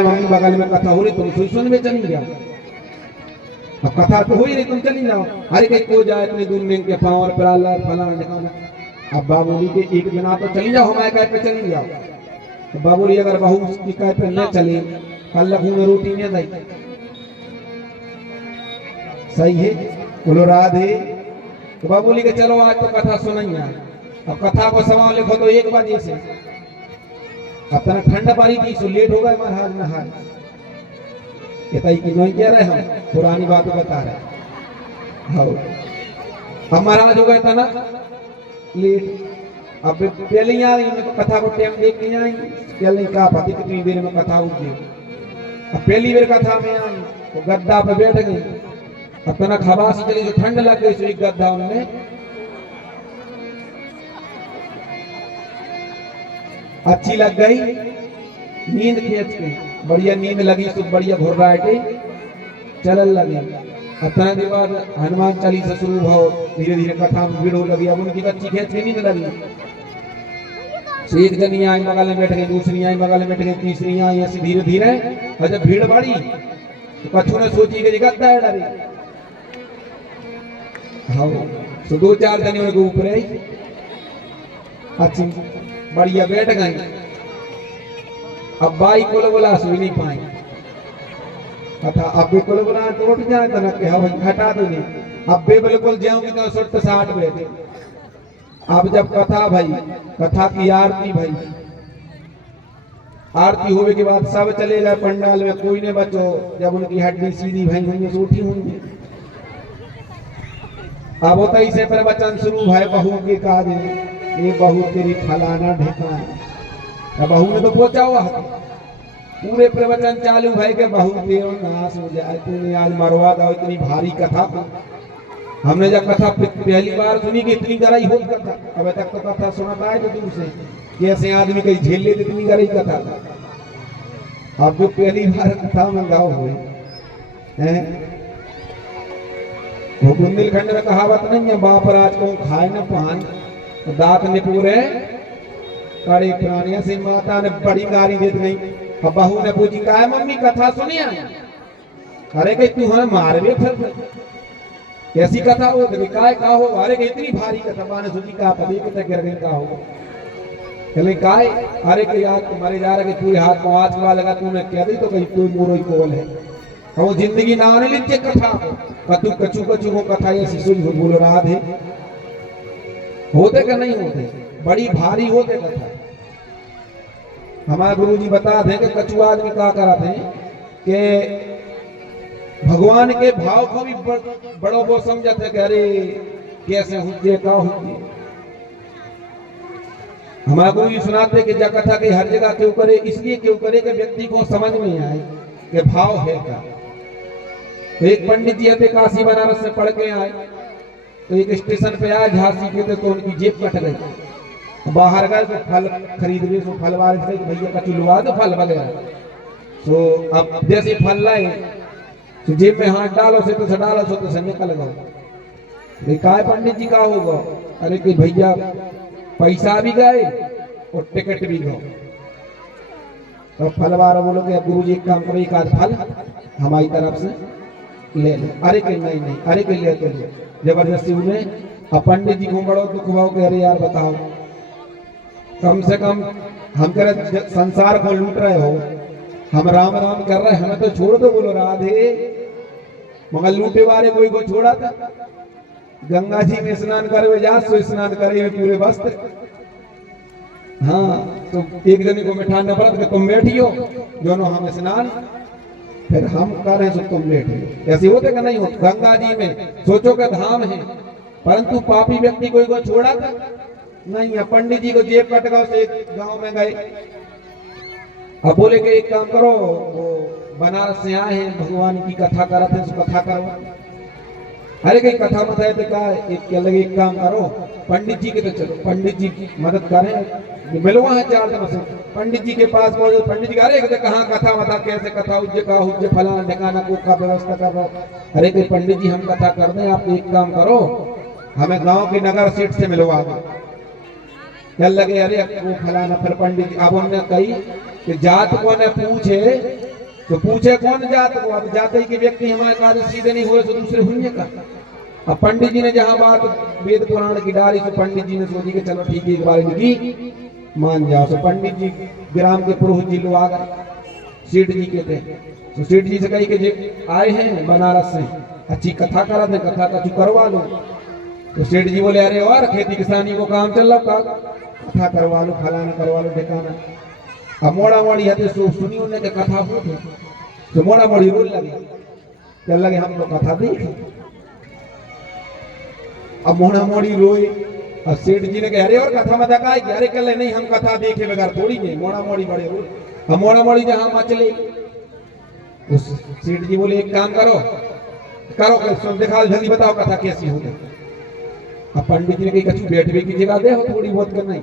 Mummy बगल में कथा हो रही तुम सुन में चली जाओ। अब कथा तो हो ही रही तुम चली जाओ। अरे कहीं को जाए इतनी दूर में के पाँव और फला ढकाना। अब बाबूली के एक बिना तो चली जाओ, हमारे कह पे चली जाओ। तो बाबूली अगर बहू की कह पे न चले, कल लखू में रोटी नहीं दी। सही है, बोलो राधे। तो बाबूली के चलो आज तो कथा सुनाइए। अब कथा को समय लिखो तो 1 बजे से। अब तना ठंड पारी थी सो लेट हो गए महाराज नहाए। कहता कि नहीं कह रहे हम पुरानी बातें बता रहे। हाँ अब महाराज हो गए तना लेट। अब पहले आ रही तो कथा को टाइम देख नहीं आई। पहले कहा पति कितनी देर में कथा उठी। अब पहली बार कथा में आई तो गद्दा पे बैठ गई। अब तना खबासी चली जो ठंड लग गई सो एक गद्दा उनमें अच्छी लग गई। नींद खींच गई, बढ़िया नींद लगी तो बढ़िया घुर्राटे चलन लगे। अपना के बाद हनुमान चालीसा शुरू भाव धीरे धीरे कथा में भीड़ हो लगी। अब उनकी बच्ची खेत में नींद लगी। एक जनी आई बगल में बैठ गई, दूसरी आई बगल में बैठ गई, तीसरी आई। ऐसे धीरे धीरे जब भीड़ बढ़ी तो कछु ने सोची कि गद्दा है डरे। हाँ तो 2-4 जने उनके ऊपर आई अच्छी बढ़िया बैठ गई। अब बाई को बोला सुन नहीं पाई कथा। अब भी को बोला तो उठ जाए तो न हाँ भाई हटा दो नहीं। अब भी बिल्कुल जाऊंगी तो 60 बैठे। अब जब कथा भाई कथा की आरती भाई, आरती होने के बाद सब चले गए पंडाल में, कोई ने बचो। जब उनकी हड्डी सीधी भाई होंगे तो उठी होंगी। अब होता ही से प्रवचन शुरू भाई बहू के कहा दे ये बहू तेरी फलाना ढेकाना। बहू ने तो पहुंचा हुआ पूरे प्रवचन चालू भाई के बहू तेरो नाश हो जाए, तूने आज मरवा दो इतनी भारी कथा। हमने जब कथा पहली बार सुनी कि इतनी गहराई हो कथा। अब तक तो कथा सुनाता है तो दूर से कैसे आदमी कहीं झेल ले इतनी गहराई कथा। अब जो पहली बार कथा में गाँव हुए हैं वो बुंदेलखंड में कहावत नहीं है बाप राज को खाए न पान दांत ने पूरे कड़े पुराने से। माता ने बड़ी गाली दे दी। अब बहू ने पूछी का मम्मी कथा सुनिया। अरे कहीं तू हमें मारवे फिर कैसी कथा हो काय का हो। अरे इतनी भारी कथा माने सोची का पति के गिर गई का हो। चले काय अरे के यार तुम्हारे जा रहे पूरे हाथ में आँच लगा तूने कह दी तो कहीं कोई मोरो ही कोल है। वो जिंदगी ना आने लीजिए कथा कतु कचू कचू को कथा ये शिशु बोल रहा थे होते कि नहीं होते बड़ी भारी होते कथा। हमारे गुरुजी बता दें कि कचू आदमी क्या कराते हैं कि भगवान के भाव को भी बड़ों को समझते कि अरे कैसे होते क्या होते। हमारे गुरुजी सुनाते कि जब कथा की हर जगह क्यों करे, इसलिए क्यों करे कि व्यक्ति को समझ में आए कि भाव है क्या। तो एक पंडित जी थे काशी बनारस से पढ़ के आए तो एक स्टेशन पे आए झांसी के थे तो उनकी जेब कट गई। बाहर गए तो फल खरीद रहे तो फल वाले से भैया का चुलवा दो फल वगैरह। तो अब जैसे फल लाए तो जेब में हाथ डालो से तो डालो तो से निकल गए। काय पंडित जी का होगा। अरे कि भैया पैसा भी गए और टिकट भी गए। तो फल वाला बोलो कि गुरु जी एक काम करो एक आध फल हमारी तरफ से ले ले। अरे कि नहीं अरे कि ले तो जबरदस्ती उन्हें पंडित जी को बड़ो दुख भाव के अरे यार बताओ कम से कम हम कह रहे संसार को लूट रहे हो, हम राम राम कर रहे हमें तो छोड़ दो। बोलो राधे। मगर लूटे वाले कोई को छोड़ा था। गंगा जी में स्नान करे जा सो स्नान करे हुए पूरे वस्त्र। हाँ तो एक जने को मिठाना पड़ा कि तुम बैठियो दोनों हम स्नान फिर हम कर रहे तुम बैठियो। ऐसे होते कि नहीं होते। गंगा जी में सोचो के धाम है परंतु पापी व्यक्ति कोई को छोड़ा था नहीं है। पंडित जी को जेब कट गया से गांव में गए। अब बोले कि एक काम करो वो बनारस से आए हैं भगवान की कथा करते हैं तो कथा करो। अरे कहीं कथा बताए तो क्या एक लगे एक काम करो पंडित जी के तो चलो पंडित जी की मदद करें मिलो वहां 4 दिन से। पंडित जी के पास पहुंचे। पंडित जी अरे कहाँ कथा बता कैसे कथा उज्जै का उज्जै फलाना ढकाना को का व्यवस्था कर रहा। अरे कहीं पंडित जी हम कथा कर दें आप एक काम करो हमें गांव के नगर सेठ से मिलवा दो। क्या लगे अरे वो फलाना। फिर पंडित जी अब उन्होंने कही कि जात को ने पूछे तो पूछे कौन जात को, अब जाते ही के व्यक्ति हमारे कार्य सीधे नहीं हुए तो दूसरे हुए का। अब पंडित जी ने जहां बात वेद पुराण की डाली तो पंडित जी ने सोची कि चलो ठीक है एक बार इनकी मान जाओ। तो पंडित जी ग्राम के पुरोहित जी लोग आ गए, सेठ जी के थे। तो सेठ जी से कही कि जे आए हैं बनारस से, अच्छी कथा करा दे, कथा कछु करवा लो। तो सेठ जी बोले अरे और खेती किसानी को काम चल रहा, कथा करवा लो, फलाना करवा लो, ठिकाना। अब मोड़ा मोड़ी हते सुनी उन्हें के कथा पूछे तो मोड़ा मोड़ी रोल लगे, चल लगे हम तो कथा देखे। अब मोड़ा मोड़ी रोए। अब सेठ जी ने कहा अरे और कथा मत का अरे कल नहीं हम कथा देखे बगैर थोड़ी नहीं। मोड़ा मोड़ी बड़े रोए। अब मोड़ा मोड़ी जहां मचले उस सेठ जी बोले एक काम करो करो दिखा जल्दी बताओ कथा कैसी होगी। अब पंडित जी ने कही कछु बैठने की जगह दे हो थोड़ी बहुत करना ही।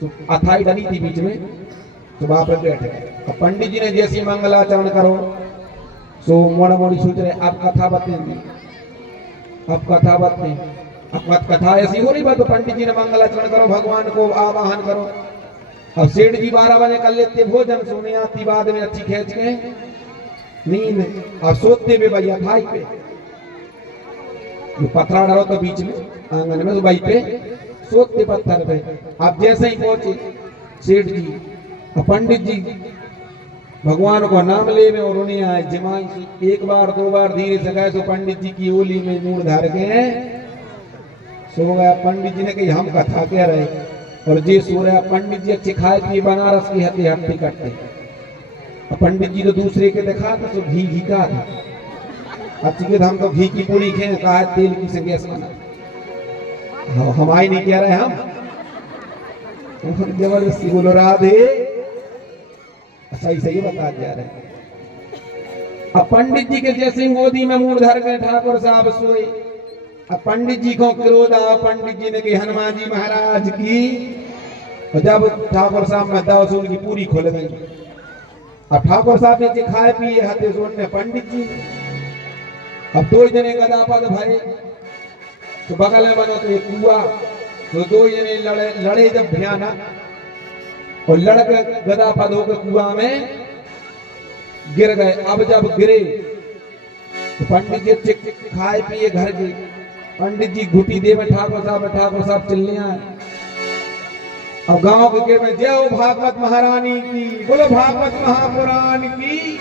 तो अथाई डली थी बीच में, तो वहां पर बैठे। अब पंडित जी ने जैसी मंगलाचरण करो सो मोड़ा मोड़ी सोच रहे अब कथा बताएंगे, अब कथा बताएं। अब कथा ऐसी हो रही बात, तो पंडित जी ने मंगलाचरण करो, भगवान को आवाहन करो। अब सेठ जी 12 बजे कर लेते भोजन, सोने आती बाद में अच्छी खेच के नींद। अब सोते हुए भैया भाई पे पत्थरा डालो तो बीच में आंगन में, तो भाई पे सोते पत्थर पे। अब जैसे ही पहुंचे सेठ जी, पंडित जी भगवान को नाम ले में और उन्हें आए जमाई से एक बार दो बार धीरे से गए। तो पंडित जी की ओली में मूड धार के सो गया। पंडित जी ने कही हम कथा कह रहे और जे सो रहा। पंडित जी अच्छे खाए पिए बनारस की हते हट्टी करते। पंडित जी तो दूसरे के देखा था तो घी का था अच्छी के हम तो घी की पूरी खे कहा तेल की से गैस बना। हमारी नहीं कह रहे हम जबरदस्ती बोलो राधे सही सही बता जा रहे। अब पंडित जी के जैसे गोदी में मुंह धर गए ठाकुर साहब सोए। अब पंडित जी को क्रोध आया। पंडित जी ने कही हनुमान जी महाराज की। जब ठाकुर साहब में दाव से उनकी पूरी खुल गई। अब ठाकुर साहब ने खाए पिए हाथे सोने पंडित जी। अब 2 जने गदा पद भरे तो बगल में बनो तो एक कुआ। तो 2 जने लड़े जब भयानक और लड़के गदा पद होकर कुआ में गिर गए। अब जब गिरे तो पंडित जी खाए पिए घर गए। पंडित जी घुटी दे में ठाकुर साहब चलने आए। अब गांव के गेट में जय हो भागवत महारानी की, बोलो भागवत महापुराण की।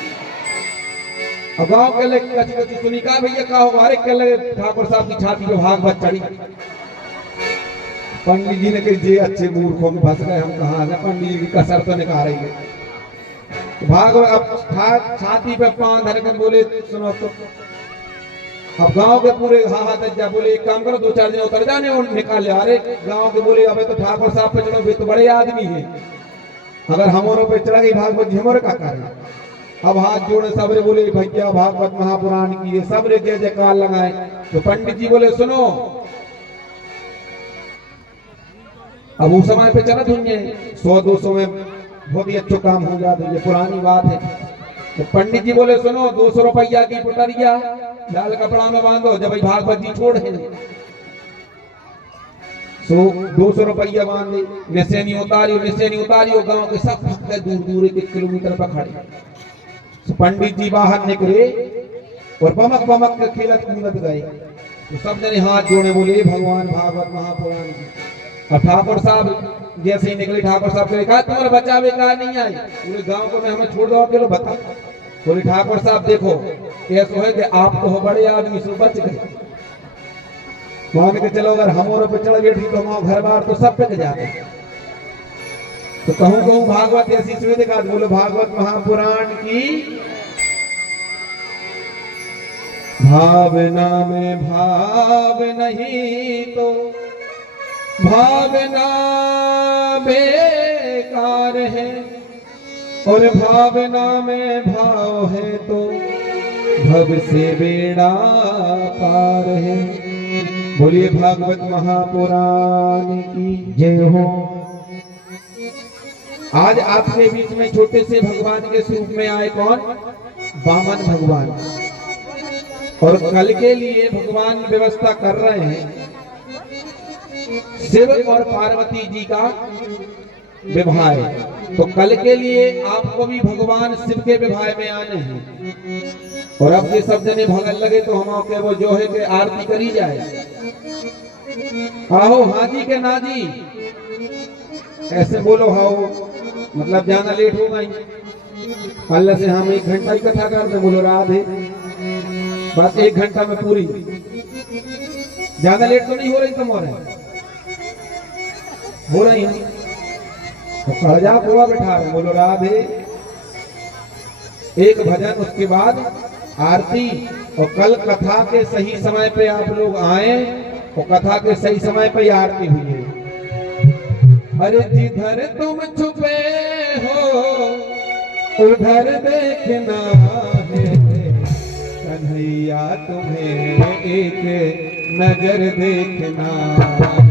अब गांव के लोग कची कची सुनी का भैया का होगा अरे कल ठाकुर साहब की छाती पे भागवत चढ़ी। पंडित जी ने कही जे अच्छे मूर्खों में फंस गए हम कहाँ से। पंडित जी की कसर तो निकाल रही है भागवत। अब छाती पे पांव धर कर बोले सुनो तो। अब गांव के पूरे हा तज्जा बोले एक काम करो 2-4 जने उतर जाने और निकाल ले। अरे गांव के बोले अबे तो ठाकुर साहब पे चढ़ो, वे तो बड़े आदमी है, अगर हमारों पे चढ़ गई भागवत जी हमारे का करें। अब हाथ जोड़े सबरे बोले भैया भागवत महापुराण की है। सबरे जय जयकार लगाए। तो पंडित जी बोले सुनो अब उस समय पे चला दुनिया 100-200 में बहुत ही अच्छा काम हो जाता, ये पुरानी बात है। तो पंडित जी बोले सुनो 200 रुपया की पुटरिया लाल कपड़ा में बांधो जब भागवत जी छोड़ है। सो 200 रुपया बांधे, निशानी उतारियो। गांव के सब भक्त दूर 1 किलोमीटर पर खड़े। तो पंडित जी बाहर निकले और बमक के खेलत कूदत गए। तो सब जने हाथ जोड़े बोले भगवान भागवत महापुराण की। और ठाकुर साहब जैसे ही निकले ठाकुर साहब ने कहा तुम्हारे बचावे का नहीं आई, पूरे गांव को मैं हमें छोड़ दो अकेले बता। बोले ठाकुर साहब देखो ऐसा है कि आप तो हो बड़े आदमी से बच गए, मान के चलो अगर हमारे पे चढ़ गए तो हम घर बार तो सब पे जाते। तो कहूँ भागवत ऐसी सुविधा का बोलो भागवत महापुराण की। भावना में भाव नहीं तो भावना बेकार है, और भावना में भाव है तो भव से बेड़ा पार है। बोलिए भागवत महापुराण की जय हो। आज आपके बीच में छोटे से भगवान के स्वरूप में आए कौन? वामन भगवान। और कल के लिए भगवान व्यवस्था कर रहे हैं शिव और पार्वती जी का विवाह है। तो कल के लिए आपको भी भगवान शिव के विवाह में आने हैं। और अब ये सब जने भगन लगे तो हम के वो जो है कि आरती करी जाए। आओ हाजी के नाजी ऐसे बोलो, हाओ मतलब ज्यादा लेट होगा ही। अल्लाह से हम 1 घंटा ही कथा करते, बोलो राधे, बस 1 घंटा में पूरी। ज्यादा लेट तो नहीं हो रही तुम्हारे? हो रही है तो खड़जा बुआ बैठा रहे, बोलो राधे। एक भजन, उसके बाद आरती। और कल कथा के सही समय पे आप लोग आए और कथा के सही समय पे आरती हुई है। अरे जिधर तुम छुपे हो उधर देखना है, कन्हैया तुम्हें एक नजर देखना है।